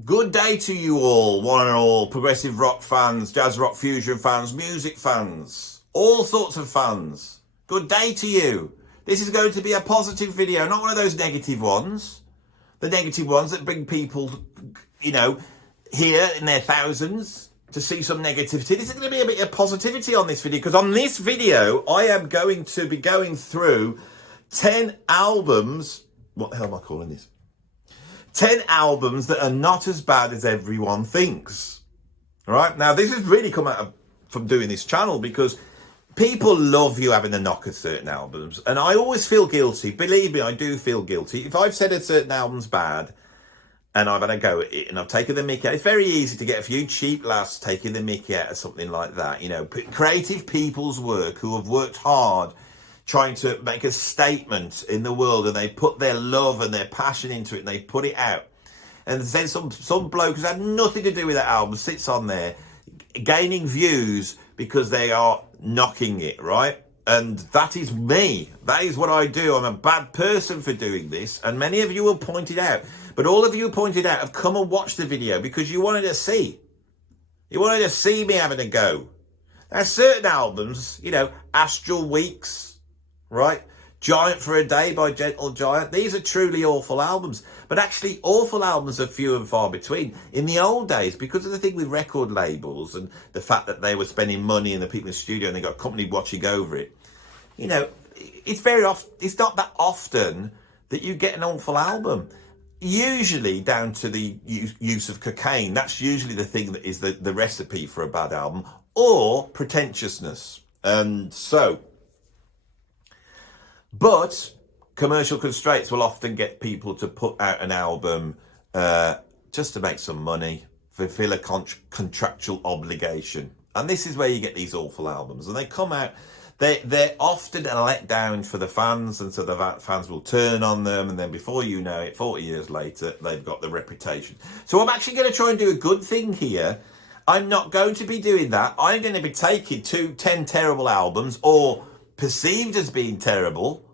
Good day to you all, one and all, progressive rock fans, jazz rock fusion fans, music fans, all sorts of fans. Good day to you. This is going to be a positive video, not one of those negative ones. The negative ones that bring people, here in their thousands to see some negativity. This is going to be a bit of positivity on this video, because on this video, I am going to be going through 10 albums. What the hell am I calling this? 10 albums that are not as bad as everyone thinks. All right? Now, this has really come out from doing this channel, because people love you having a knock at certain albums. And I always feel guilty. Believe me, I do feel guilty. If I've said a certain album's bad and I've had a go at it and I've taken the mickey out, it's very easy to get a few cheap laughs taking the mickey out of something like that. You know, creative people's work who have worked hard trying to make a statement in the world, and they put their love and their passion into it and they put it out. And then some bloke who's had nothing to do with that album sits on there gaining views because they are knocking it, right? And that is me. That is what I do. I'm a bad person for doing this, and many of you will point it out. But all of you who pointed out have come and watched the video because you wanted to see. You wanted to see me having a go. Now, certain albums, Astral Weeks, right? Giant for a Day by Gentle Giant. These are truly awful albums. But actually, awful albums are few and far between. In the old days, because of the thing with record labels and the fact that they were spending money and the people in the studio and they got a company watching over it, it's very often, it's not that often that you get an awful album. Usually down to the use of cocaine. That's usually the thing that is the recipe for a bad album, or pretentiousness. But commercial constraints will often get people to put out an album just to make some money, fulfill a contractual obligation. And this is where you get these awful albums. And they come out, they're often a letdown for the fans, and so the fans will turn on them, and then before you know it, 40 years later, they've got the reputation. So I'm actually going to try and do a good thing here. I'm not going to be doing that. I'm going to be taking 10 terrible albums, or perceived as being terrible,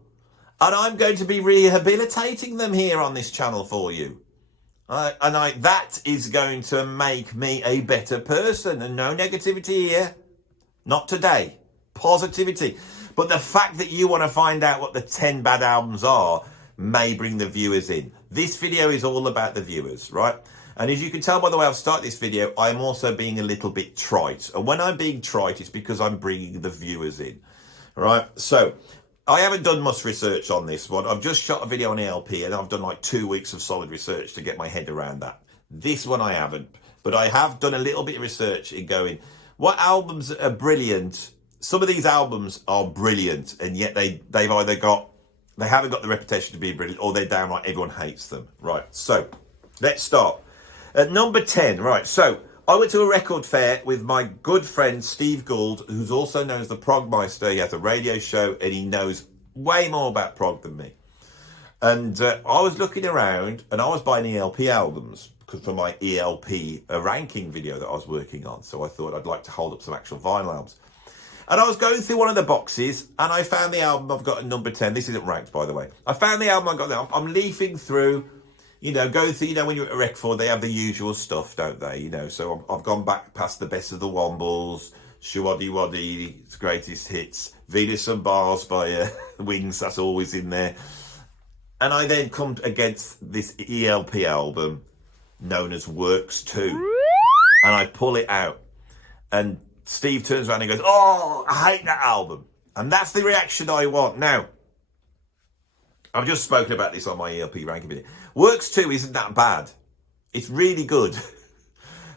and I'm going to be rehabilitating them here on this channel for you. That is going to make me a better person. And no negativity here. Not today. Positivity. But the fact that you want to find out what the 10 bad albums are may bring the viewers in. This video is all about the viewers, right? And as you can tell by the way I've started this video, I'm also being a little bit trite. And when I'm being trite, it's because I'm bringing the viewers in. Right, so I haven't done much research on this one. I've just shot a video on ELP, and I've done like 2 weeks of solid research to get my head around that. This one I haven't, but I have done a little bit of research in going, what albums are brilliant? Some of these albums are brilliant, and yet they haven't got the reputation to be brilliant, or they're downright everyone hates them. Right, so let's start. At number 10, right, so I went to a record fair with my good friend Steve Gould, who's also known as the Progmeister. He has a radio show and he knows way more about prog than me. And I was looking around and I was buying ELP albums for my ELP ranking video that I was working on. So I thought I'd like to hold up some actual vinyl albums. And I was going through one of the boxes and I found the album I've got at number 10. This isn't ranked, by the way. I found the album I got there. I'm leafing through. Go through, when you're at a record, they have the usual stuff, don't they? So I've gone back past the Best of the Wombles, Shawaddy Waddy, Greatest Hits, Venus and Bars by Wings, that's always in there. And I then come against this ELP album known as Works 2. And I pull it out. And Steve turns around and goes, "Oh, I hate that album." And that's the reaction I want. Now, I've just spoken about this on my ELP ranking video. Works 2 isn't that bad. It's really good,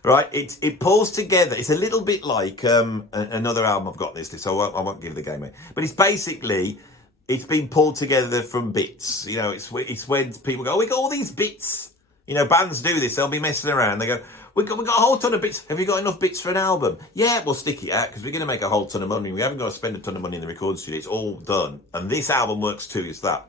right? It pulls together. It's a little bit like another album I've got on this list, so I won't give the game away. But it's been pulled together from bits. It's when people go, "Oh, we got all these bits." Bands do this. They'll be messing around. They go, we got a whole ton of bits. Have you got enough bits for an album? Yeah, we'll stick it out because we're going to make a whole ton of money. We haven't got to spend a ton of money in the recording studio. It's all done. And this album, Works 2, is that.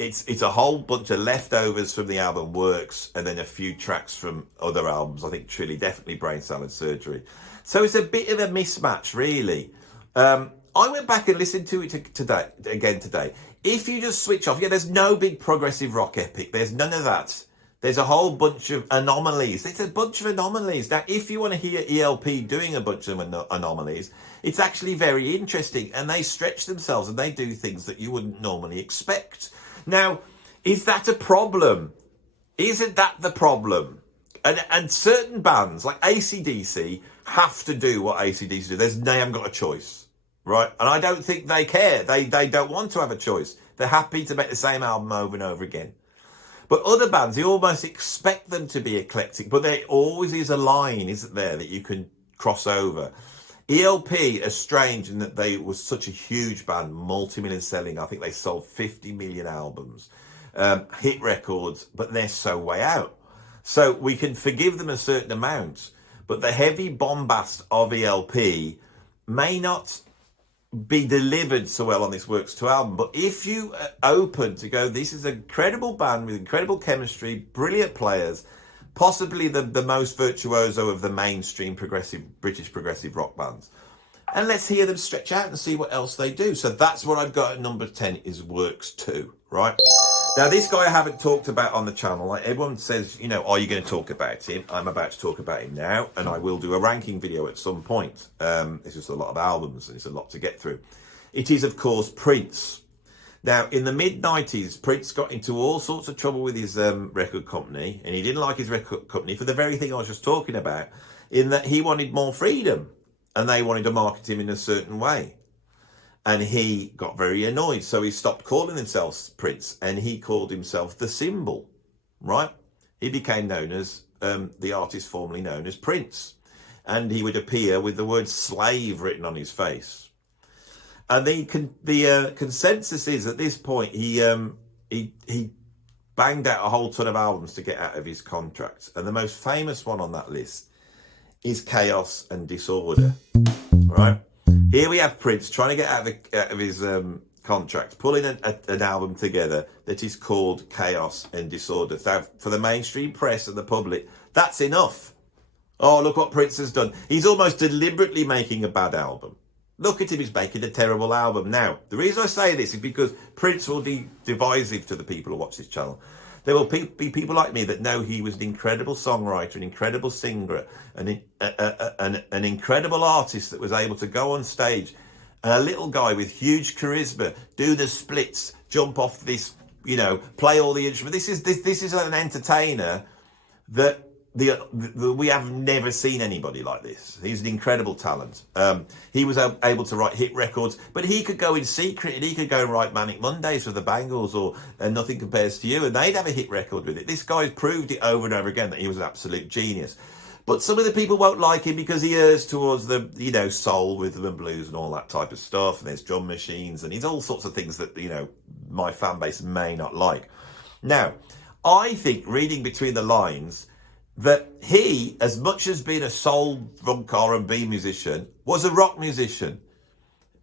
It's a whole bunch of leftovers from the album Works, and then a few tracks from other albums. I think definitely Brain Salad Surgery. So it's a bit of a mismatch, really. I went back and listened to it today. If you just switch off, there's no big progressive rock epic. There's none of that. There's a whole bunch of anomalies. It's a bunch of anomalies. Now, if you want to hear ELP doing a bunch of anomalies, it's actually very interesting, and they stretch themselves and they do things that you wouldn't normally expect. Now, is that a problem? Isn't that the problem? And certain bands like AC/DC have to do what AC/DC do. They haven't got a choice, right? And I don't think they care. They don't want to have a choice. They're happy to make the same album over and over again. But other bands, you almost expect them to be eclectic, but there always is a line, isn't there, that you can cross over. ELP are strange in that they were such a huge band, multi-million selling. I think they sold 50 million albums, hit records, but they're so way out. So we can forgive them a certain amount, but the heavy bombast of ELP may not be delivered so well on this Works 2 album. But if you are open to go, this is an incredible band with incredible chemistry, brilliant players, possibly the most virtuoso of the mainstream British progressive rock bands, and let's hear them stretch out and see what else they do. So that's what I've got at number 10 is Works 2, right? Now, this guy I haven't talked about on the channel. Like everyone says, are you going to talk about him? I'm about to talk about him now, and I will do a ranking video at some point. It's just a lot of albums, and it's a lot to get through. It is, of course, Prince. Now, in the mid-90s, Prince got into all sorts of trouble with his record company, and he didn't like his record company for the very thing I was just talking about, in that he wanted more freedom, and they wanted to market him in a certain way. And he got very annoyed, so he stopped calling himself Prince, and he called himself The Symbol, right? He became known as the artist formerly known as Prince, and he would appear with the word slave written on his face. And the consensus is at this point he banged out a whole ton of albums to get out of his contract, and the most famous one on that list is Chaos and Disorder, right? Here we have Prince trying to get out of his contract, pulling an album together that is called Chaos and Disorder. So for the mainstream press and the public, that's enough. Oh, look what Prince has done. He's almost deliberately making a bad album. Look at him, he's making a terrible album. Now, the reason I say this is because Prince will be divisive to the people who watch this channel. There will be people like me that know he was an incredible songwriter, an incredible singer, an incredible artist that was able to go on stage, a little guy with huge charisma, do the splits, jump off this, play all the instruments. This is an entertainer that we have never seen anybody like this. He's an incredible talent. He was able to write hit records, but he could go in secret and he could go and write Manic Mondays for the Bangles or Nothing Compares to You, and they'd have a hit record with it. This guy's proved it over and over again that he was an absolute genius. But some of the people won't like him because he errs towards the, soul, rhythm and blues and all that type of stuff. And there's drum machines and he's all sorts of things that, my fan base may not like. Now, I think reading between the lines, that he, as much as being a soul, funk, R&B musician, was a rock musician.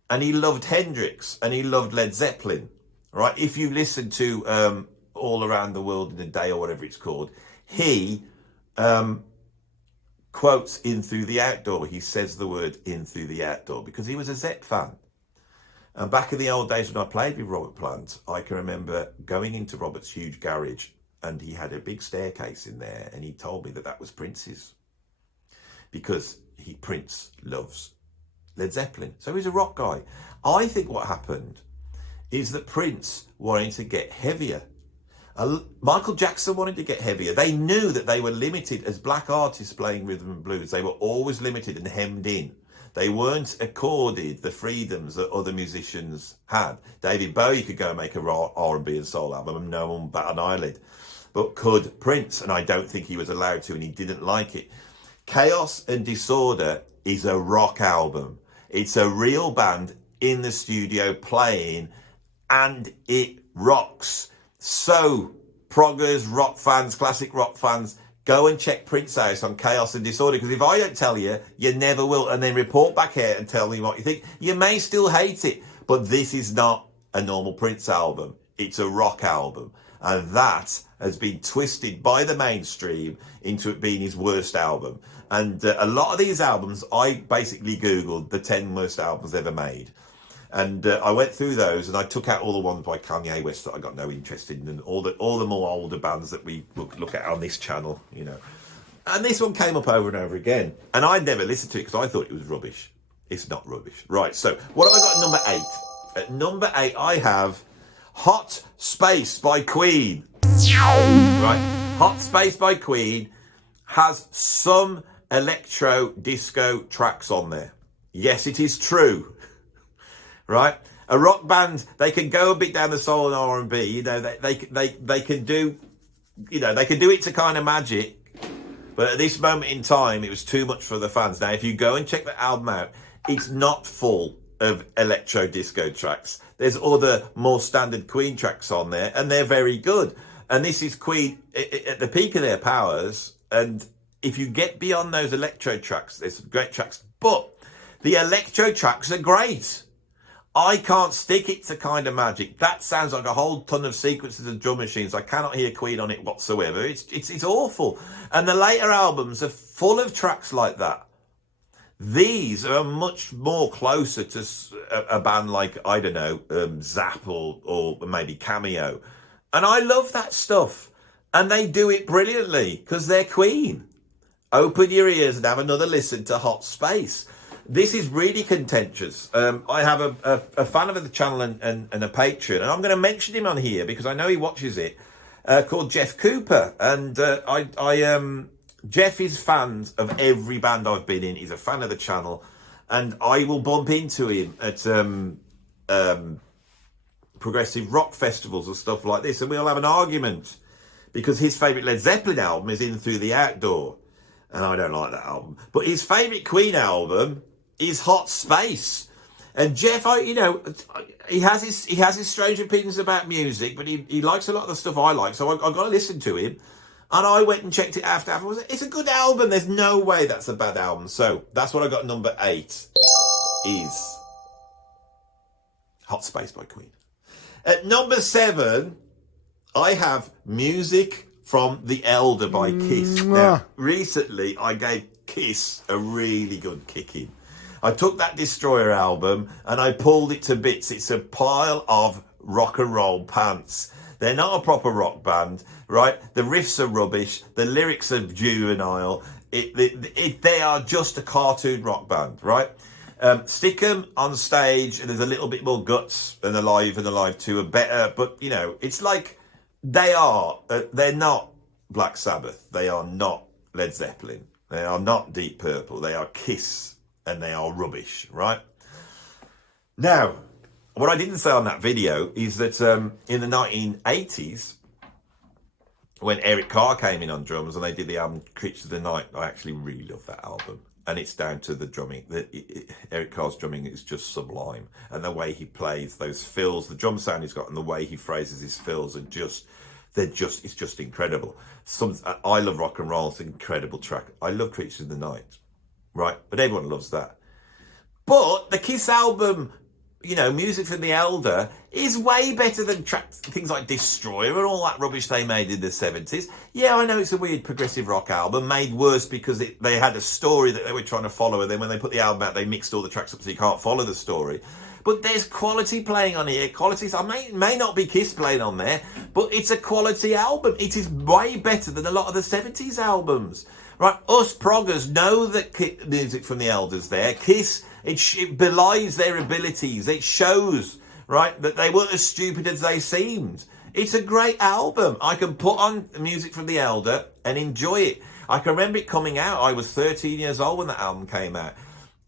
And he loved Hendrix and he loved Led Zeppelin, right? If you listen to All Around the World in a Day or whatever it's called, he quotes In Through the Outdoor. He says the word In Through the Outdoor because he was a Zepp fan. And back in the old days when I played with Robert Plant, I can remember going into Robert's huge garage, and he had a big staircase in there, and he told me that was Prince's because Prince loves Led Zeppelin. So he's a rock guy. I think what happened is that Prince wanted to get heavier. Michael Jackson wanted to get heavier. They knew that they were limited as black artists playing rhythm and blues. They were always limited and hemmed in. They weren't accorded the freedoms that other musicians had. David Bowie could go and make a R&B and soul album and no one bat an eyelid. But could Prince? And I don't think he was allowed to, and he didn't like it. Chaos and Disorder is a rock album. It's a real band in the studio playing, and it rocks. So, proggers, rock fans, classic rock fans, go and check Prince out on Chaos and Disorder, because if I don't tell you, you never will. And then report back here and tell me what you think. You may still hate it, but this is not a normal Prince album. It's a rock album. And that has been twisted by the mainstream into it being his worst album. And a lot of these albums, I basically Googled the 10 worst albums ever made. And I went through those, and I took out all the ones by Kanye West that I got no interest in, and all the more older bands that we look at on this channel, you know. And this one came up over and over again, and I never listened to it because I thought it was rubbish. It's not rubbish, right? So what have I got at number 8? At number 8, I have Hot Space by Queen. Right, Hot Space by Queen has some electro disco tracks on there. Yes, it is true. Right, a rock band, they can go a bit down the soul and R&B. You know, they can do, you know, they can do it to kind of magic. But at this moment in time, it was too much for the fans. Now, if you go and check the album out, it's not full of electro disco tracks. There's other more standard Queen tracks on there, and they're very good. And this is Queen at the peak of their powers. And if you get beyond those electro tracks, there's some great tracks. But the electro tracks are great. I can't stick it to Kind of Magic. That sounds like a whole ton of sequences of drum machines. I cannot hear Queen on it whatsoever. It's awful. And the later albums are full of tracks like that. These are much more closer to a band like, I don't know, Zap or maybe Cameo. And I love that stuff. And they do it brilliantly because they're Queen. Open your ears and have another listen to Hot Space. This is really contentious. I have a fan of the channel and a patron, and I'm going to mention him on here because I know he watches it, called Jeff Cooper. And Jeff is fans of every band I've been in. He's a fan of the channel, and I will bump into him at progressive rock festivals and stuff like this, and we'll have an argument because his favourite Led Zeppelin album is In Through the Outdoor, and I don't like that album. But his favourite Queen album is Hot Space. And Jeff, you know, he has his strange opinions about music, but he likes a lot of the stuff I like, so I got to listen to him. And I went and checked it afterwards. It's a good album. There's no way that's a bad album. So that's what I got. Number 8 is Hot Space by Queen. At number 7, I have Music from the Elder by Kiss. Now, recently I gave Kiss a really good kicking. I took that Destroyer album and I pulled it to bits. It's a pile of rock and roll pants. They're not a proper rock band, right? The riffs are rubbish. The lyrics are juvenile. They are just a cartoon rock band, right? Stick them on stage and there's a little bit more guts than Alive and Alive 2 are better. But, you know, it's like they're not Black Sabbath. They are not Led Zeppelin. They are not Deep Purple. They are Kiss. And they are rubbish, right? Now, what I didn't say on that video is that in the 1980s, when Eric Carr came in on drums and they did the album Creatures of the Night, I actually really love that album. And it's down to the drumming. Eric Carr's drumming is just sublime. And the way he plays those fills, the drum sound he's got and the way he phrases his fills are it's just incredible. I love rock and roll. It's an incredible track. I love Creatures of the Night. Right, but everyone loves that. But the Kiss album, you know, Music from the Elder, is way better than things like Destroyer and all that rubbish they made in the 70s. Yeah, I know it's a weird progressive rock album, made worse because they had a story that they were trying to follow, and then when they put the album out, they mixed all the tracks up so you can't follow the story. But there's quality playing on here. May not be Kiss playing on there, but it's a quality album. It is way better than a lot of the 70s albums. Right, us proggers know that Music from the Elders there. Kiss, it belies their abilities. It shows, right, that they weren't as stupid as they seemed. It's a great album. I can put on Music from the Elder and enjoy it. I can remember it coming out. I was 13 years old when that album came out.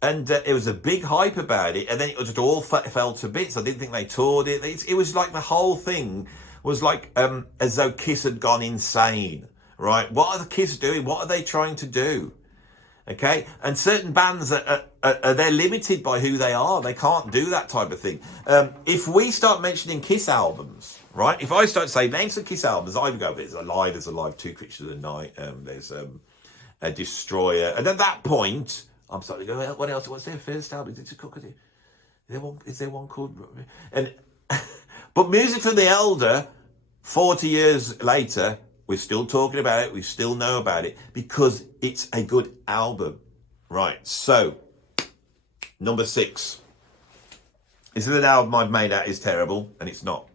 And it was a big hype about it. And then it just all fell to bits. I didn't think they toured it. It was like the whole thing was like as though Kiss had gone insane. Right, what are the Kiss doing? What are they trying to do? Okay, and certain bands they're limited by who they are. They can't do that type of thing. If we start mentioning Kiss albums, right? If I start saying names of Kiss albums, I would go, there's Alive 2, Creatures of the Night. There's a Destroyer, and at that point, I'm starting to go, what else? What's their first album? Is there one called? And but Music from the Elder, 40 years later. We're still talking about it. We still know about it because it's a good album. Right. So, number 6 This is an album I've made out is terrible, and it's not.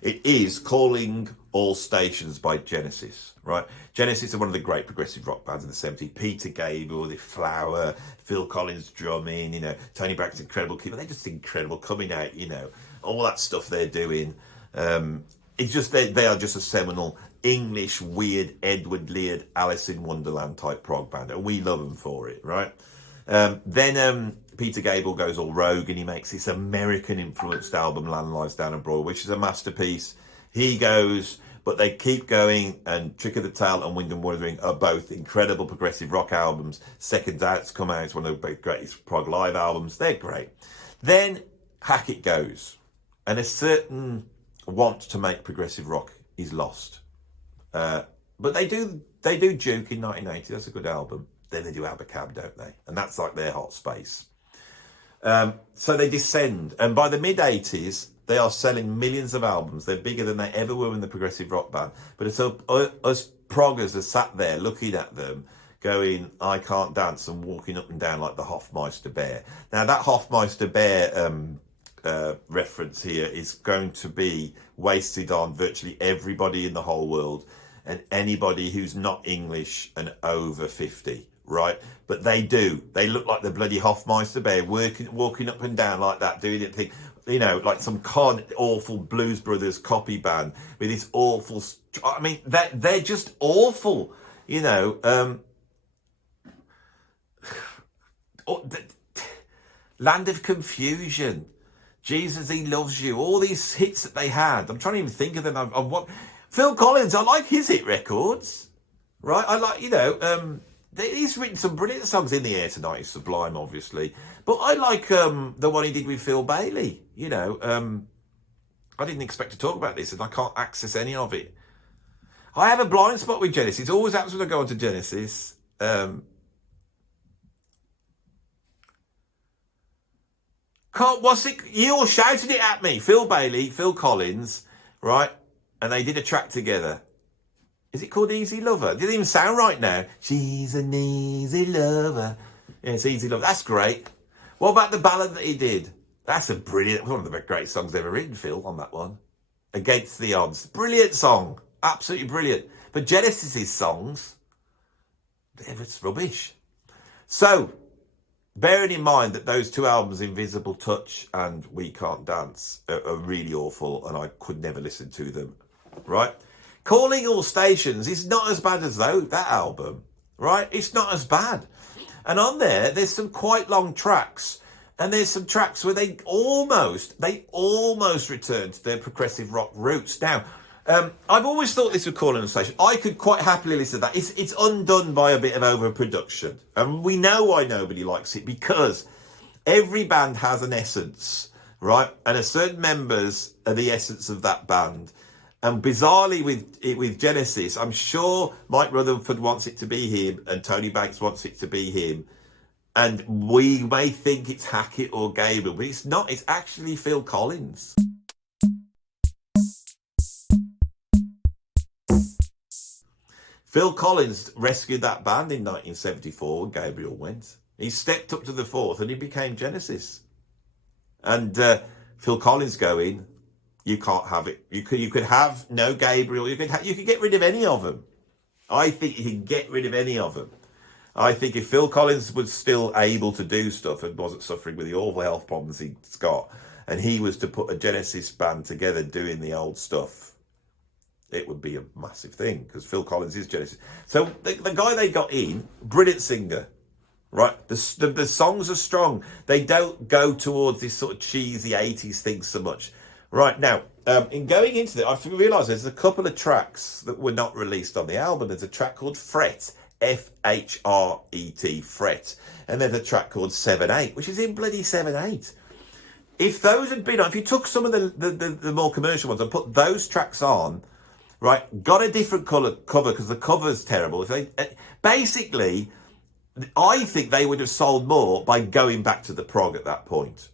It is Calling All Stations by Genesis, right? Genesis are one of the great progressive rock bands of the 70s. Peter Gabriel, The Flower, Phil Collins drumming, Tony Braxton, incredible keyboard. They're just incredible coming out, all that stuff they're doing. It's just, they are just a seminal English, weird, Edward Leard, Alice in Wonderland type prog band. And we love them for it, right? Then Peter Gabriel goes all rogue and he makes this American influenced album, Land Lies Down and Broad, which is a masterpiece. He goes, but they keep going, and Trick of the Tail and Wind and Wuthering are both incredible progressive rock albums. Second Out's come out, it's one of the greatest prog live albums. They're great. Then Hackett goes, and a certain want to make progressive rock is lost. But they do Duke in 1980. That's a good album. Then they do Abacab, don't they? And that's like their hot space. So they descend, and by the mid-80s, they are selling millions of albums. They're bigger than they ever were in the progressive rock band. But it's us proggers are sat there looking at them, going, I can't dance, and walking up and down like the Hofmeister Bear. Now, that Hofmeister Bear reference here is going to be wasted on virtually everybody in the whole world and anybody who's not English and over 50. Right, but they do. They look like the bloody Hofmeister Bear, walking up and down like that, doing it thing, like some awful Blues Brothers copy band with this awful. I mean, they're just awful. Land of Confusion, Jesus He Loves You, all these hits that they had. I'm trying to even think of them. Phil Collins, I like his hit records, right? I like, he's written some brilliant songs. In the Air Tonight is sublime, obviously. But I like the one he did with Phil Bailey. I didn't expect to talk about this, and I can't access any of it. I have a blind spot with Genesis. It always happens when I go onto Genesis. What's it? You all shouted it at me. Phil Bailey, Phil Collins, right? And they did a track together. Is it called Easy Lover? It doesn't even sound right now. She's an easy lover. Yeah, it's Easy Lover. That's great. What about the ballad that he did? That's a brilliant, one of the great songs ever written, Phil, on that one. Against the Odds. Brilliant song. Absolutely brilliant. But Genesis' songs, they're just rubbish. So, bearing in mind that those two albums, Invisible Touch and We Can't Dance, are really awful, and I could never listen to them, right? Calling All Stations is not as bad as that album, right? It's not as bad. And on there's some quite long tracks. And there's some tracks where they almost return to their progressive rock roots. Now, I've always thought this was Calling All Stations. I could quite happily listen to that. It's undone by a bit of overproduction. And we know why nobody likes it, because every band has an essence, right? And a certain members are the essence of that band. And bizarrely with Genesis, I'm sure Mike Rutherford wants it to be him and Tony Banks wants it to be him. And we may think it's Hackett or Gabriel, but it's not. It's actually Phil Collins. Phil Collins rescued that band in 1974 when Gabriel went. He stepped up to the fourth and he became Genesis. And Phil Collins going, you can't have it. You could have no Gabriel. You could get rid of any of them. I think you can get rid of any of them. I think if Phil Collins was still able to do stuff and wasn't suffering with the awful health problems he's got, and he was to put a Genesis band together doing the old stuff, it would be a massive thing, because Phil Collins is Genesis. So the guy they got in, brilliant singer, right? The songs are strong. They don't go towards this sort of cheesy 80s thing so much. Right, now, in going into it, I've realised there's a couple of tracks that were not released on the album. There's a track called Fret, F-H-R-E-T, Fret. And there's a track called 7/8, which is in bloody 7/8. If those had been on, if you took some of the more commercial ones and put those tracks on, right, got a different cover because the cover's terrible. If they, basically, I think they would have sold more by going back to the prog at that point.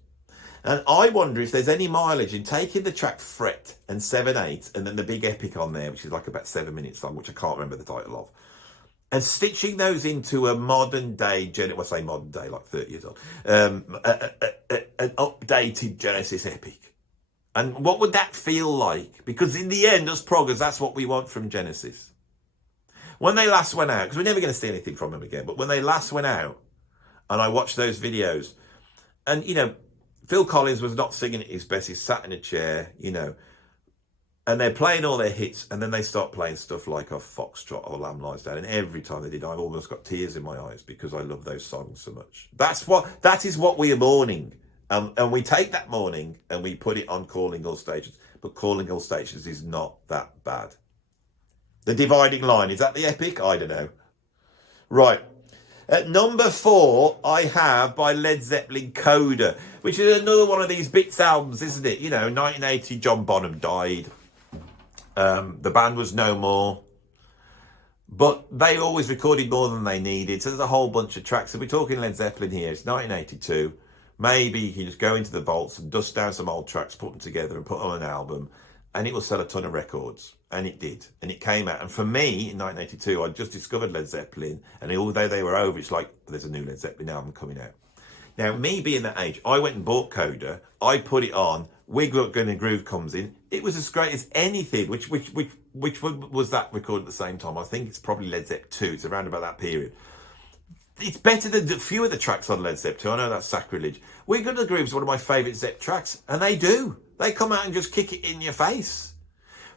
And I wonder if there's any mileage in taking the track Fret and 7/8 and then the big epic on there, which is like about 7 minutes long, which I can't remember the title of. And stitching those into a modern day, well, I say modern day, like 30 years old, an updated Genesis epic. And what would that feel like? Because in the end, us proggers, that's what we want from Genesis. When they last went out, because we're never going to see anything from them again, but when they last went out, and I watched those videos, and, you know, Phil Collins was not singing at his best. He sat in a chair, you know, and they're playing all their hits, and then they start playing stuff like a Foxtrot or Lamb Lies Down. And every time they did, I almost got tears in my eyes because I love those songs so much. That is what we are mourning. And we take that mourning and we put it on Calling All Stations. But Calling All Stations is not that bad. The Dividing Line, is that the epic? I don't know. Right. At number 4, I have by Led Zeppelin Coda, which is another one of these bits albums, isn't it? You know, 1980, John Bonham died. The band was no more. But they always recorded more than they needed. So there's a whole bunch of tracks. So we're talking Led Zeppelin here. It's 1982. Maybe you can just go into the vaults and dust down some old tracks, put them together and put on an album, and it will sell a ton of records. And it did. And it came out. And for me, in 1982, I just discovered Led Zeppelin. And although they were over, it's like there's a new Led Zeppelin album coming out. Now, me being that age, I went and bought Coda. I put it on. Wig Up Gun and Groove comes in. It was as great as anything. Which was that recorded at the same time? I think it's probably Led Zeppelin 2. It's around about that period. It's better than a few of the tracks on Led Zeppelin 2. I know that's sacrilege. Wig Up the Groove is one of my favourite Zepp tracks. And they do. They come out and just kick it in your face.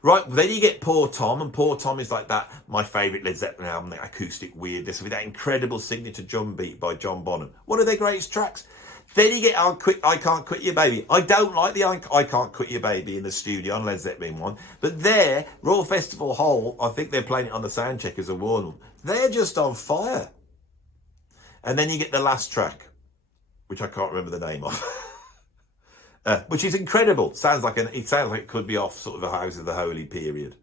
Right, then you get Poor Tom, and Poor Tom is like that, my favourite Led Zeppelin album, the acoustic weirdness with that incredible signature drum beat by John Bonham. One of their greatest tracks. Then you get I Can't Quit You Baby. I don't like the I Can't Quit You Baby in the studio on Led Zeppelin 1, but there, Royal Festival Hall, I think they're playing it on the soundcheck as a warning. They're just on fire. And then you get the last track, which I can't remember the name of. Which is incredible. It sounds like it could be off sort of a House of the Holy period.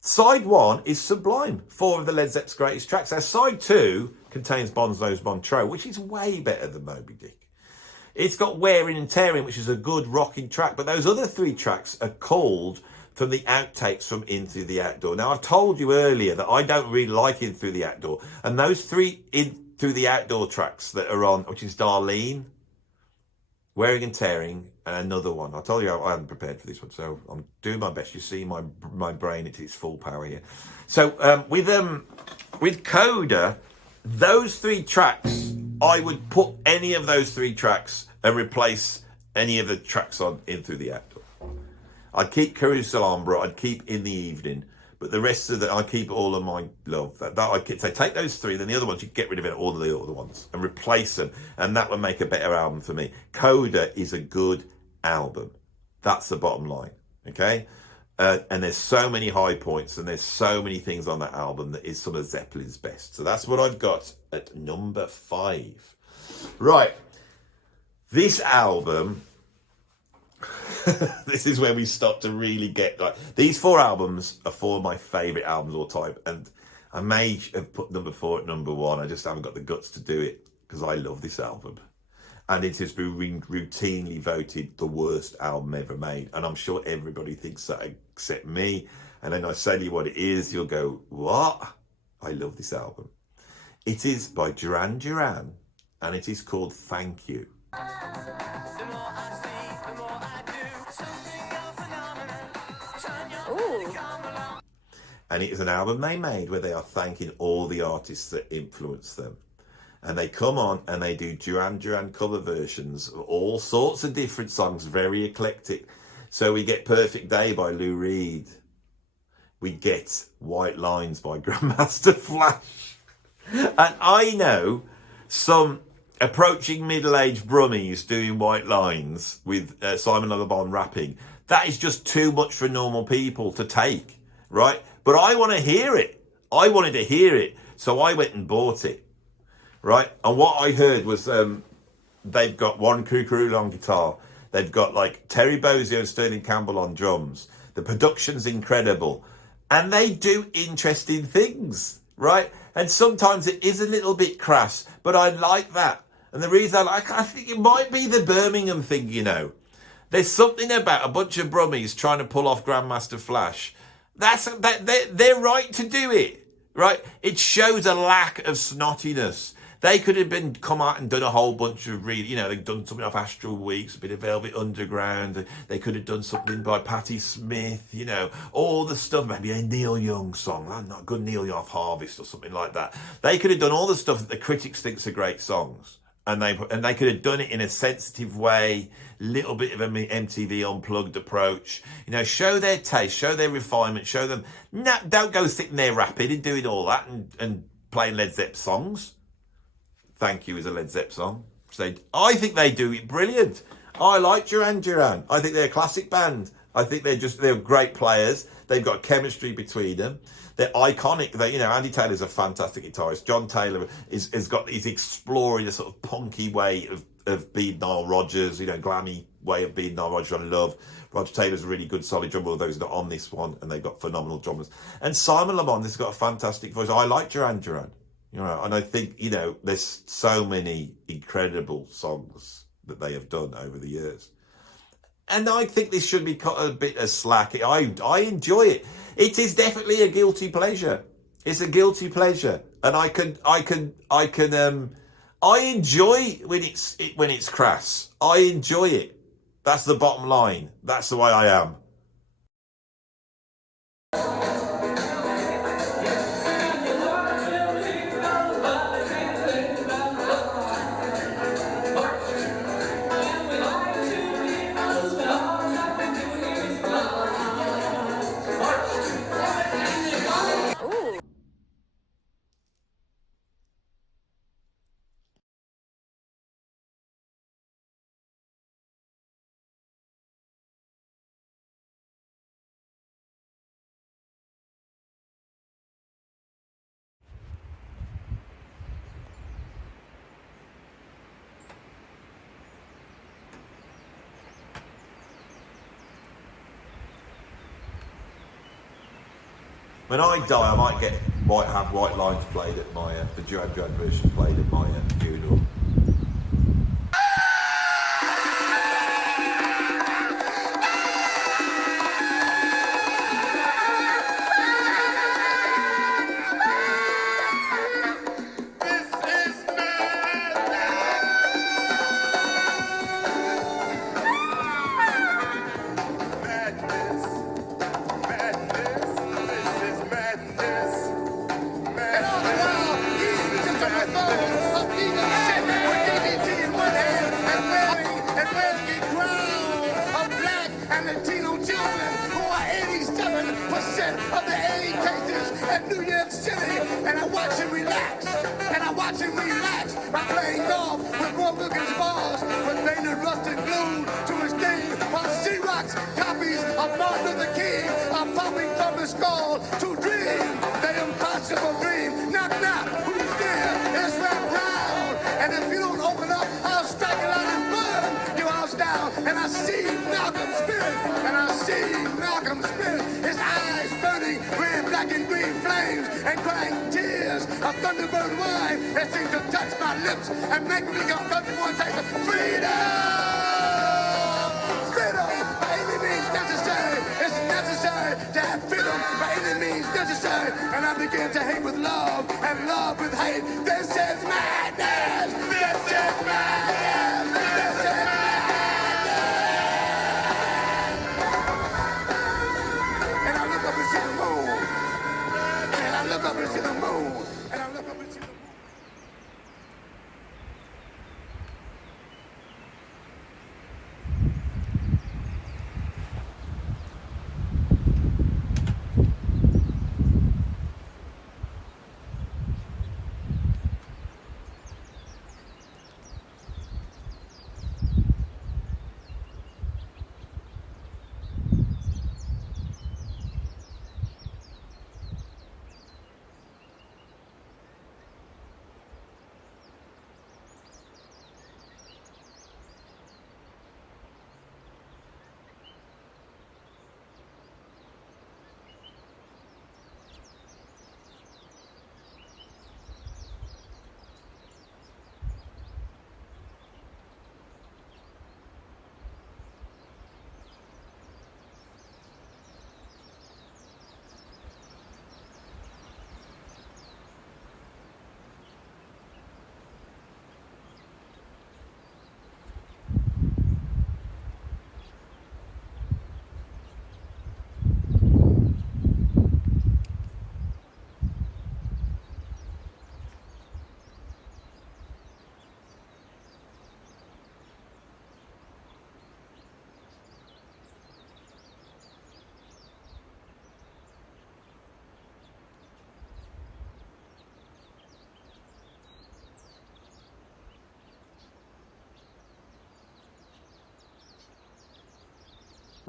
Side 1 is sublime. 4 of the Led Zepp's greatest tracks. Now, side 2 contains Bon's Nose Montreux, which is way better than Moby Dick. It's got Wearing and Tearing, which is a good rocking track. But those other 3 tracks are called from the outtakes from In Through the Outdoor. Now, I've told you earlier that I don't really like In Through the Outdoor. And those 3 In Through the Outdoor tracks that are on, which is Darlene, Wearing and Tearing, and another one. I told you I hadn't prepared for this one, so I'm doing my best. You see my brain at its full power here. So with Coda, those 3 tracks, I would put any of those 3 tracks and replace any of the tracks on In Through the Outdoor. I'd keep Carousel Ombre, I'd keep In the Evening, but the rest of I'd keep All of My Love. That I'd keep. So take those 3, then the other ones, you get rid of all of the other ones and replace them, and that would make a better album for me. Coda is a good album. That's the bottom line, okay? And there's so many high points, and there's so many things on that album that is some of Zeppelin's best. So that's what I've got at number 5. Right. This album... this is where we start to really get like these 4 albums are 4 of my favorite albums all time, and I may have put number 4 at number 1. I just haven't got the guts to do it because I love this album, and it has been routinely voted the worst album ever made, and I'm sure everybody thinks that except me. And then I tell you what it is, you'll go, what? I love this album. It is by Duran Duran, and it is called Thank You. Ooh. And it is an album they made where they are thanking all the artists that influenced them. And they come on and they do Duran Duran cover versions of all sorts of different songs, very eclectic. So we get Perfect Day by Lou Reed. We get White Lines by Grandmaster Flash. And I know some approaching middle-aged brummies doing White Lines with Simon Le Bon rapping. That is just too much for normal people to take, right? But I want to hear it. I wanted to hear it, so I went and bought it, right? And what I heard was they've got Warren Kukuru on guitar. They've got like Terry Bozzio and Sterling Campbell on drums. The production's incredible. And they do interesting things, right? And sometimes it is a little bit crass, but I like that. And the reason I think it might be the Birmingham thing, you know. There's something about a bunch of brummies trying to pull off Grandmaster Flash. They're right to do it. right? It shows a lack of snottiness. They could have been come out and done a whole bunch of really, they've done something off Astral Weeks, a bit of Velvet Underground. They could have done something by Patti Smith, all the stuff, maybe a Neil Young song, not good Neil Young off Harvest or something like that. They could have done all the stuff that the critics think are great songs. And they could have done it in a sensitive way, little bit of an MTV unplugged approach. Show their taste, show their refinement, show them. No, don't go sitting there rapping and doing all that and playing Led Zeppelin songs. Thank You is a Led Zeppelin song. So I think they do it brilliant. I like Duran. I think they're a classic band. I think they're great players. They've got chemistry between them. They're iconic. Andy Taylor's a fantastic guitarist. John Taylor is exploring a sort of punky way of being Nile Rodgers, glammy way of being Nile Rodgers. I love. Roger Taylor's a really good solid drummer, although he's not on this one, and they've got phenomenal drummers. And Simon Le Bon has got a fantastic voice. I like Duran. And I think, there's so many incredible songs that they have done over the years. And I think this should be cut a bit of slack. I enjoy it. It is definitely a guilty pleasure. It's a guilty pleasure. And I enjoy when it's crass. I enjoy it. That's the bottom line. That's the way I am. When I die, I might have White Lines played at my the Duran version played at my funeral. Of the AIDS cases at New York City, and I watch him relax, by playing golf with Roy Wilkins balls, with painted rusted glue to his game, while Xerox copies of Martin Luther King are popping from his skull to dream the impossible dream. Knock, knock, who's there? It's Red Brown, and if you don't open up, I'll strike it out and burn your house down. And I see Malcolm's spirit, his eyes burning red, black, and green flames, and crying tears of Thunderbird wine that seems to touch my lips and make me go comfortable and taste of freedom. Freedom by any means necessary. It's necessary to have freedom by any means necessary. And I begin to hate with love and love with hate. This is madness. This is madness. This is madness. And I look up and see the moon. And I look up and see the moon. And I look up and see the moon.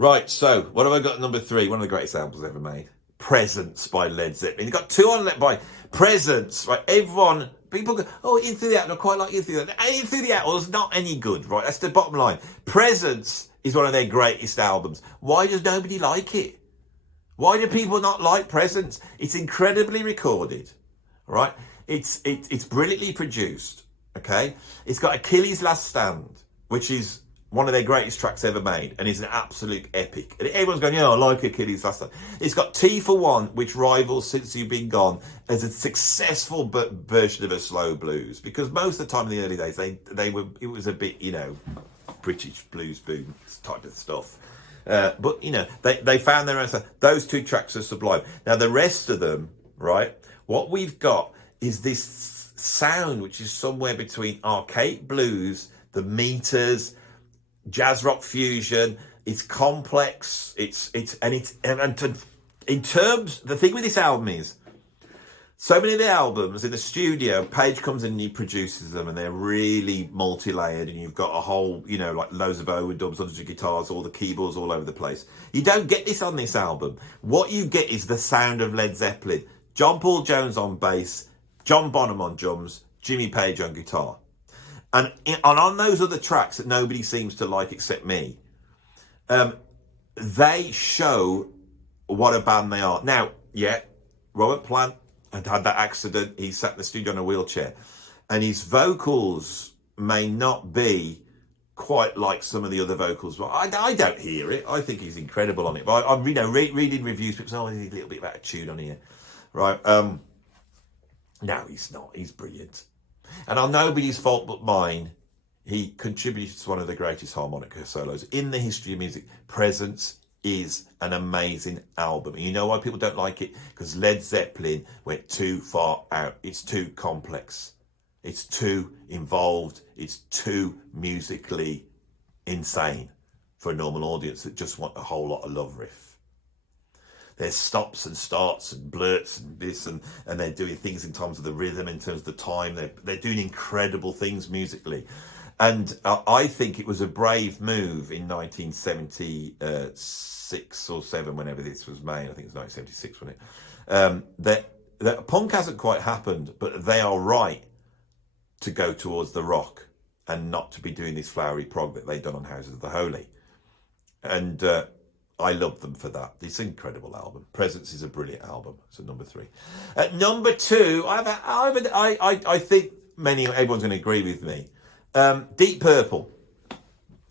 Right, so what have I got at number 3? One of the greatest albums ever made. Presence by Led Zeppelin. You got 2 on by Presence, right? People go, oh, In Through the Atmosphere, I quite like In Through the Atmosphere. In Through the Atmosphere is not any good, right? That's the bottom line. Presence is one of their greatest albums. Why does nobody like it? Why do people not like Presence? It's incredibly recorded, right? It's brilliantly produced, okay? It's got Achilles' Last Stand, which is one of their greatest tracks ever made, and is an absolute epic. And everyone's going, yeah, I like Achilles' Last Stand. It's got T for One, which rivals Since You've Been Gone as a successful version of a slow blues, because most of the time in the early days, it was a bit, British blues boom type of stuff. But they found their own stuff. Those 2 tracks are sublime. Now the rest of them, right? What we've got is this sound which is somewhere between archaic blues, the meters, jazz rock fusion. It's complex. The thing with this album is, so many of the albums in the studio, Page comes in and he produces them, and they're really multi-layered, and you've got a whole, like loads of overdubs, hundreds of guitars, all the keyboards all over the place. You don't get this on this album. What you get is the sound of Led Zeppelin. John Paul Jones on bass, John Bonham on drums, Jimmy Page on guitar. And on those other tracks that nobody seems to like except me, they show what a band they are. Now, Robert Plant had that accident. He sat in the studio in a wheelchair, and his vocals may not be quite like some of the other vocals. But I don't hear it. I think he's incredible on it. But I'm reading reviews. People say, oh, he's a little bit of attitude on here, right? No, he's not. He's brilliant. And on nobody's fault but mine, he contributed to one of the greatest harmonica solos in the history of music. Presence is an amazing album. And you know why people don't like it? Because Led Zeppelin went too far out. It's too complex. It's too involved. It's too musically insane for a normal audience that just want a whole lot of love riff. There's stops and starts and blurts and this, and they're doing things in terms of the rhythm, in terms of the time. They're doing incredible things musically. And I think it was a brave move in 1976 or 7, whenever this was made. I think it was 1976, wasn't it? That punk hasn't quite happened, but they are right to go towards the rock and not to be doing this flowery prog that they've done on Houses of the Holy. And I love them for that. It's an incredible album. Presence is a brilliant album. It's at number 3. At number 2, I think everyone's going to agree with me. Deep Purple.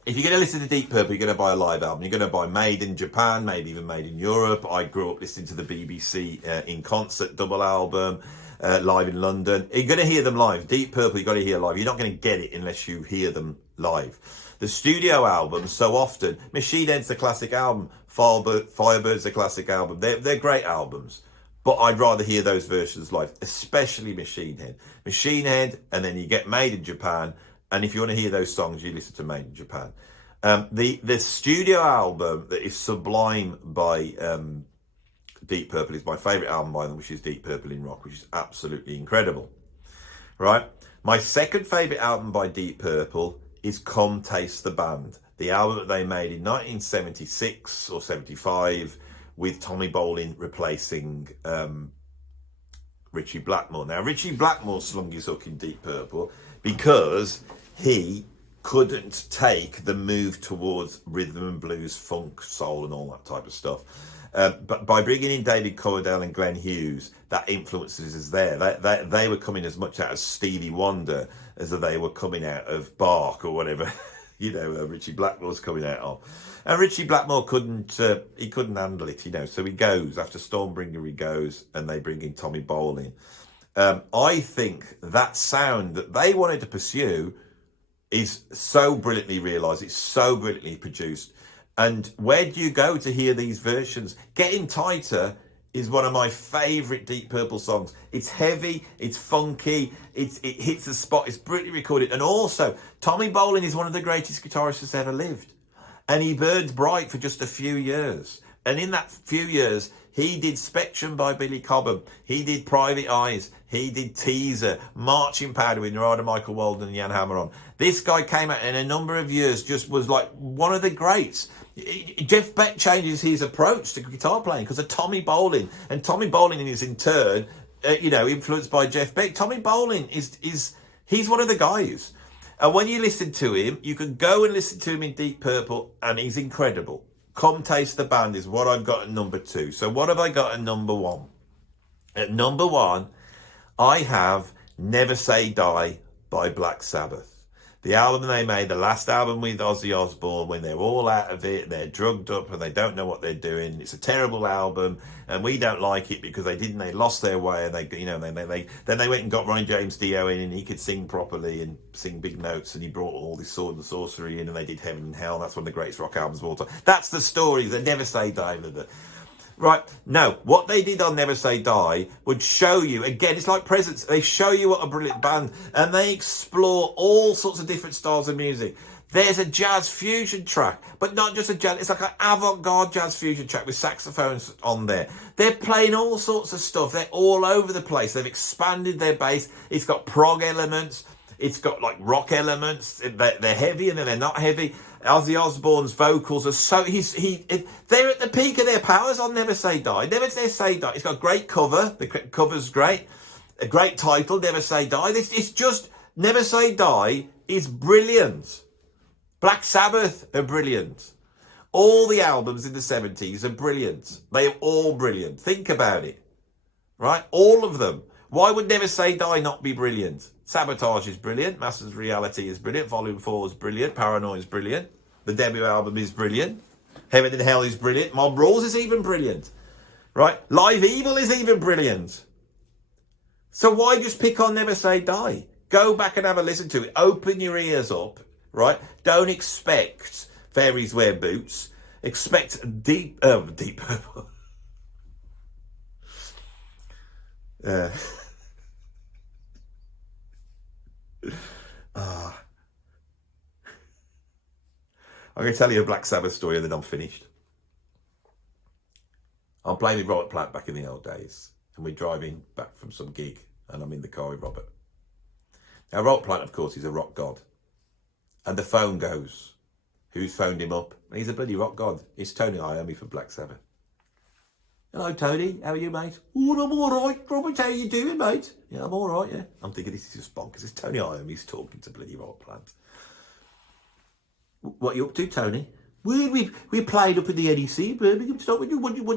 If you're going to listen to Deep Purple, you're going to buy a live album. You're going to buy Made in Japan, maybe even Made in Europe. I grew up listening to the BBC in concert double album, live in London. You're going to hear them live. Deep Purple, you've got to hear live. You're not going to get it unless you hear them live. The studio albums, so often, Machine Head's the classic album, Firebird's the classic album. They're great albums, but I'd rather hear those versions live, especially Machine Head. Machine Head, and then you get Made in Japan, and if you want to hear those songs, you listen to Made in Japan. The studio album that is sublime by Deep Purple is my favourite album by them, which is Deep Purple in Rock, which is absolutely incredible, right? My second favourite album by Deep Purple is Come Taste the Band, the album that they made in 1976 or 75 with Tommy Bolin replacing Ritchie Blackmore. Now, Ritchie Blackmore slung his hook in Deep Purple because he couldn't take the move towards rhythm and blues, funk, soul, and all that type of stuff. But by bringing in David Coverdale and Glenn Hughes, that influences is there. They were coming as much out of Stevie Wonder as they were coming out of Bach or whatever, Ritchie Blackmore's coming out of. And Ritchie Blackmore couldn't handle it, so he goes, after Stormbringer he goes, and they bring in Tommy Bolin. I think that sound that they wanted to pursue is so brilliantly realised, it's so brilliantly produced. And where do you go to hear these versions? Getting Tighter is one of my favourite Deep Purple songs. It's heavy, it's funky, it hits the spot, it's brilliantly recorded. And also, Tommy Bolin is one of the greatest guitarists that's ever lived. And he burns bright for just a few years. And in that few years, he did Spectrum by Billy Cobham. He did Private Eyes. He did Teaser, Marching Powder with Narada Michael Walden and Jan Hammer on. This guy came out in a number of years, just was like one of the greats. Jeff Beck changes his approach to guitar playing because of Tommy Bolin. And Tommy Bolin is in turn, influenced by Jeff Beck. Tommy Bolin he's one of the guys. And when you listen to him, you can go and listen to him in Deep Purple, and he's incredible. Come Taste the Band is what I've got at number 2. So what have I got at number 1? At number 1, I have Never Say Die by Black Sabbath. The album they made, the last album with Ozzy Osbourne, when they're all out of it, they're drugged up and they don't know what they're doing. It's a terrible album, and we don't like it because they lost their way, and then they went and got Ronnie James Dio in, and he could sing properly and sing big notes, and he brought all this sword and sorcery in, and they did Heaven and Hell. That's one of the greatest rock albums of all time. That's the story. They Never Say Die. Right, no, what they did on Never Say Die would show you, again, it's like Presents, they show you what a brilliant band, and they explore all sorts of different styles of music. There's a jazz fusion track, but not just a jazz, it's like an avant-garde jazz fusion track with saxophones on there. They're playing all sorts of stuff, they're all over the place, they've expanded their bass, it's got prog elements, it's got like rock elements, they're heavy and then they're not heavy. Ozzy Osbourne's vocals are so they're at the peak of their powers on Never Say Die. Never Say Die. It's got a great cover. The cover's great. A great title, Never Say Die. It's just Never Say Die is brilliant. Black Sabbath are brilliant. All the albums in the 70s are brilliant. They are all brilliant. Think about it. Right? All of them. Why would Never Say Die not be brilliant? Sabotage is brilliant. Masters of Reality is brilliant. Volume 4 is brilliant. Paranoid is brilliant. The debut album is brilliant. Heaven and Hell is brilliant. Mob Rules is even brilliant. Right? Live Evil is even brilliant. So why just pick on Never Say Die? Go back and have a listen to it. Open your ears up. Right? Don't expect Fairies Wear Boots. Expect Deep Purple. I'm going to tell you a Black Sabbath story and then I'm finished. I'm playing with Robert Plant back in the old days, and we're driving back from some gig, and I'm in the car with Robert. Now, Robert Plant, of course, is a rock god. And the phone goes. Who's phoned him up? He's a bloody rock god. It's Tony Iommi from Black Sabbath. Hello, Tony. How are you, mate? Oh, I'm all right. Robert, how you doing, mate? Yeah, I'm all right, yeah. I'm thinking this is just bonkers. It's Tony Iommi's talking to bloody Robert Plant. What are you up to, Tony? We played up in the NEC, Birmingham. When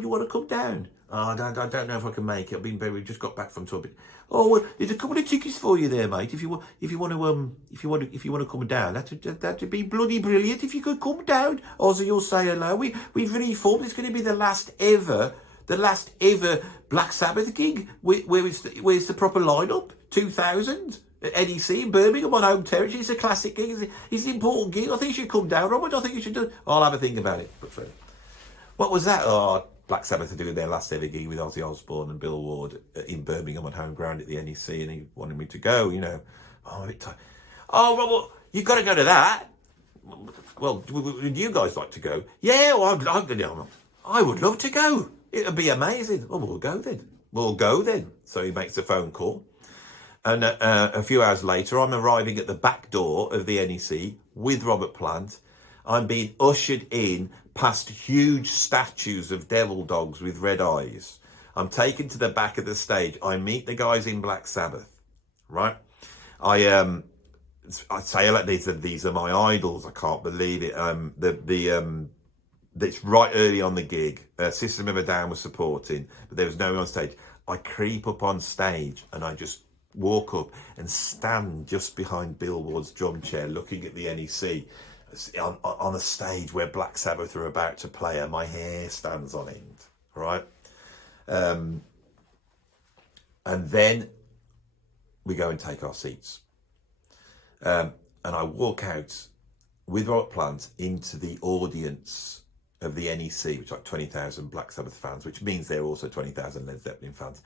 you want to come down? Oh, I don't know if I can make it. We've just got back from tour. Oh, well, there's a couple of tickets for you there, mate. If you want to come down, that'd be bloody brilliant. If you could come down, Ozzy, you'll say hello. We've reformed. It's going to be the last ever Black Sabbath gig. Where's the proper lineup? 2000. At NEC in Birmingham on home territory. It's a classic gig. It's an important gig. I think you should come down, Robert. I think you should do it. I'll have a think about it. But what was that? Oh, Black Sabbath are doing their last ever gig with Ozzy Osbourne and Bill Ward in Birmingham on home ground at the NEC, and he wanted me to go, you know. Oh, a bit tight. Oh, Robert, you've got to go to that. Well, would you guys like to go? Yeah, well, I would love to go. It would be amazing. Oh, we'll go then. So he makes a phone call. And a few hours later, I'm arriving at the back door of the NEC with Robert Plant. I'm being ushered in past huge statues of devil dogs with red eyes. I'm taken to the back of the stage. I meet the guys in Black Sabbath, right? I say like these are my idols. I can't believe it. It's right early on the gig. System of a Down was supporting, but there was no one on stage. I creep up on stage and I just walk up and stand just behind Bill Ward's drum chair looking at the NEC on a stage where Black Sabbath are about to play, and my hair stands on end, right? And then we go and take our seats. And I walk out with Robert Plant into the audience of the NEC, which is like 20,000 Black Sabbath fans, which means there are also 20,000 Led Zeppelin fans.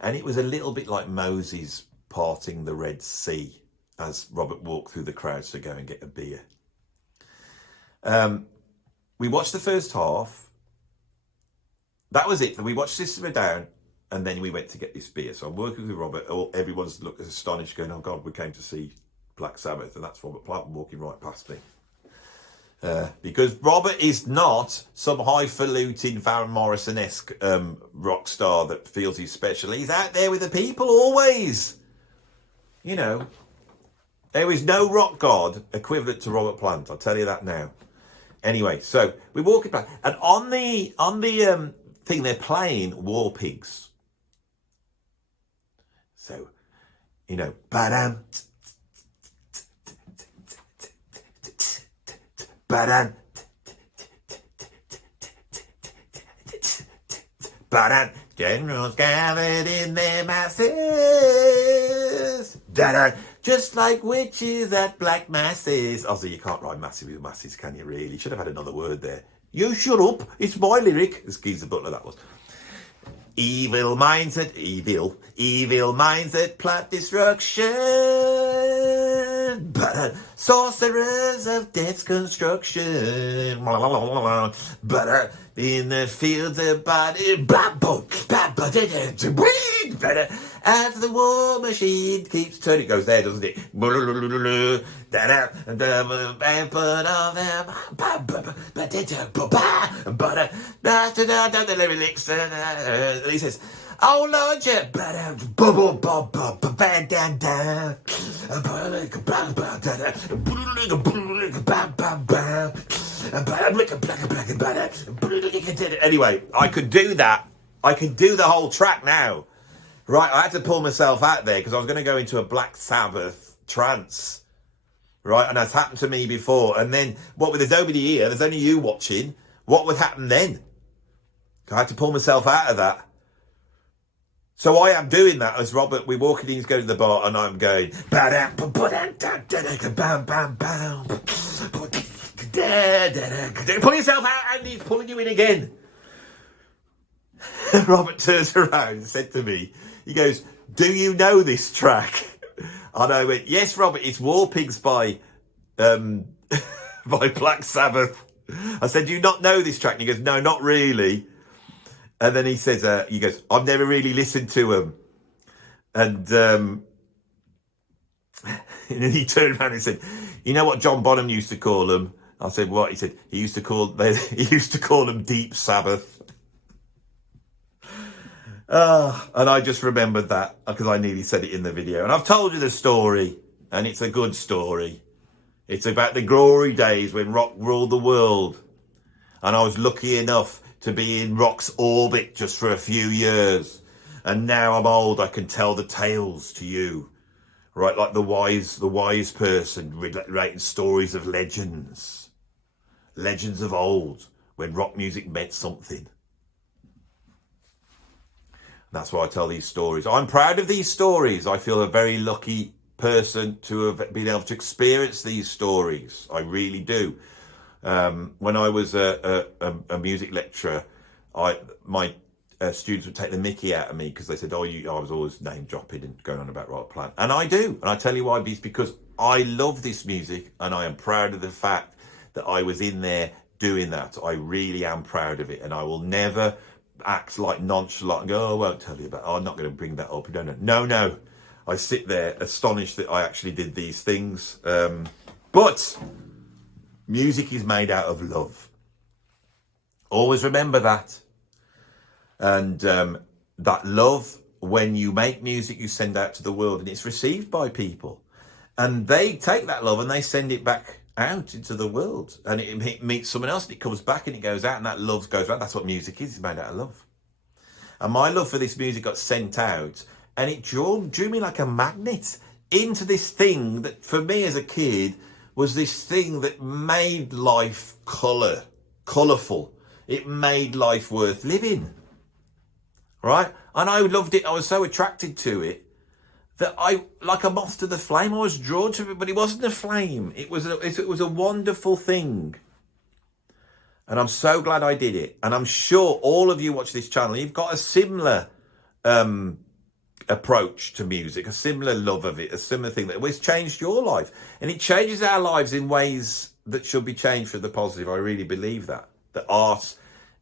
And it was a little bit like Moses parting the Red Sea as Robert walked through the crowds to go and get a beer. We watched the first half, that was it. We watched System of a Down, and then we went to get this beer. So I'm working with Robert. Everyone's looked astonished, going, "Oh God, we came to see Black Sabbath," and that's Robert Plant walking right past me. Because Robert is not some highfalutin Van Morrison-esque rock star that feels he's special. He's out there with the people always. You know, there is no rock god equivalent to Robert Plant. I'll tell you that now. Anyway, so we're walking back, and on the thing they're playing War Pigs. So, you know, badam. Badan, badan, generals gathered in their masses. Da-da, just like witches at black masses. Also, you can't rhyme massive with masses, can you? Really? Should have had another word there. You shut up. It's my lyric. As Geezer Butler that was. Evil minds that plot destruction. But sorcerers of death's construction. But in the fields of body. As the war machine keeps turning, it goes there, doesn't it? He says, "Oh Lord, yeah, anyway, I could do that. I can do the whole track now. Right, I had to pull myself out there because I was going to go into a Black Sabbath trance. Right, and that's happened to me before. And then, there's nobody here, there's only you watching. What would happen then? I had to pull myself out of that. So I am doing that as Robert, we're walking in, he's going to the bar, and I'm going, pull yourself out, and he's pulling you in again. Robert turns around and said to me, he goes, "Do you know this track?" And I went, "Yes, Robert, it's War Pigs by by Black Sabbath." I said, "Do you not know this track?" And he goes, "No, not really." And then he says, he goes, "I've never really listened to them." And then he turned around and said, "You know what John Bonham used to call them?" I said, "What?" He said, he used to call them Deep Sabbath. And I just remembered that because I nearly said it in the video. And I've told you the story, and it's a good story. It's about the glory days when rock ruled the world. And I was lucky enough to be in rock's orbit just for a few years. And now I'm old, I can tell the tales to you. Right, like the wise person writing stories of legends. Legends of old, when rock music meant something. That's why I tell these stories. I'm proud of these stories. I feel a very lucky person to have been able to experience these stories. I really do. When I was a music lecturer, my students would take the mickey out of me because they said, I was always name dropping and going on about Robert Plant. And I do. And I tell you why, it's because I love this music and I am proud of the fact that I was in there doing that. I really am proud of it. And I will never act like nonchalant and go, "Oh, I won't tell you about it. I'm not going to bring that up." No. I sit there astonished that I actually did these things. But music is made out of love. Always remember that. And that love, when you make music, you send out to the world and it's received by people. And they take that love and they send it back out into the world, and it meets someone else and it comes back and it goes out, and that love goes around. That's what music is. It's made out of love. And my love for this music got sent out, and it drew me like a magnet into this thing that for me as a kid was this thing that made life colourful. It made life worth living. Right? And I loved it. I was so attracted to it that I, like a moth to the flame, I was drawn to it, but it wasn't a flame. It was a wonderful thing. And I'm so glad I did it. And I'm sure all of you watch this channel, you've got a similar approach to music, a similar love of it, a similar thing that has changed your life. And it changes our lives in ways that should be changed for the positive. I really believe that. That art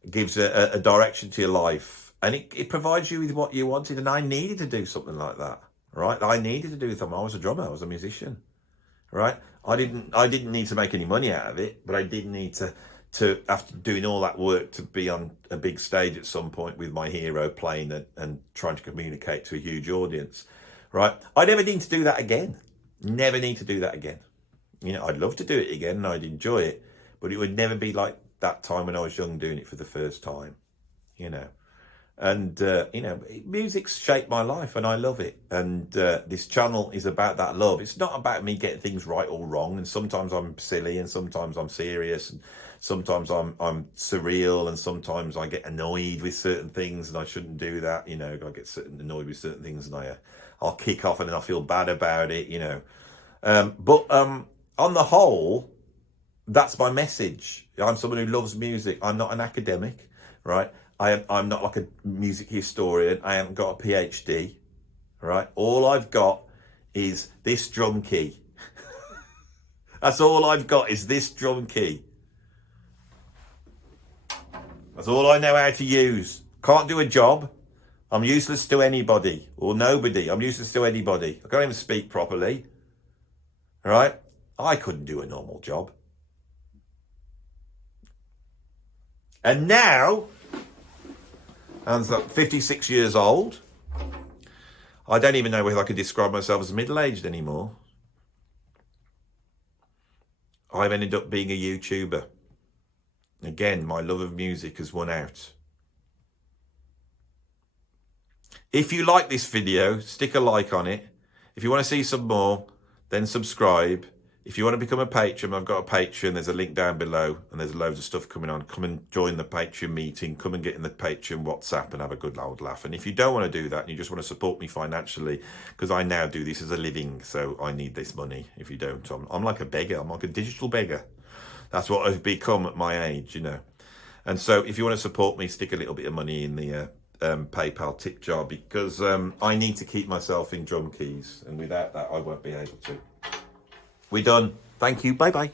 gives a direction to your life, and it provides you with what you wanted. And I needed to do something like that, right? I needed to do something. I was a drummer. I was a musician, right? I didn't need to make any money out of it, but I did need to after doing all that work to be on a big stage at some point with my hero playing and trying to communicate to a huge audience, right? I never need to do that again. Never need to do that again. You know, I'd love to do it again and I'd enjoy it, but it would never be like that time when I was young doing it for the first time, you know. And, you know, music's shaped my life and I love it. And this channel is about that love. It's not about me getting things right or wrong. And sometimes I'm silly and sometimes I'm serious and sometimes I'm surreal and sometimes I get annoyed with certain things and I shouldn't do that. You know, I get annoyed with certain things and I'll kick off and then I feel bad about it, you know. But on the whole, that's my message. I'm someone who loves music. I'm not an academic, right? I'm not like a music historian. I haven't got a PhD, right? All I've got is this drum key. That's all I've got is this drum key. That's all I know how to use. Can't do a job. I'm useless to anybody or nobody. I'm useless to anybody. I can't even speak properly, right? I couldn't do a normal job. And now, I'm 56 years old. I don't even know whether I could describe myself as middle-aged anymore. I've ended up being a YouTuber. Again, my love of music has won out. If you like this video, stick a like on it. If you want to see some more, then subscribe. If you want to become a patron, I've got a Patreon. There's a link down below and there's loads of stuff coming on. Come and join the Patreon meeting. Come and get in the Patreon WhatsApp and have a good old laugh. And if you don't want to do that and you just want to support me financially, because I now do this as a living, so I need this money. If you don't, I'm like a beggar. I'm like a digital beggar. That's what I've become at my age, you know. And so if you want to support me, stick a little bit of money in the PayPal tip jar, because I need to keep myself in drum keys. And without that, I won't be able to. We're done. Thank you. Bye-bye.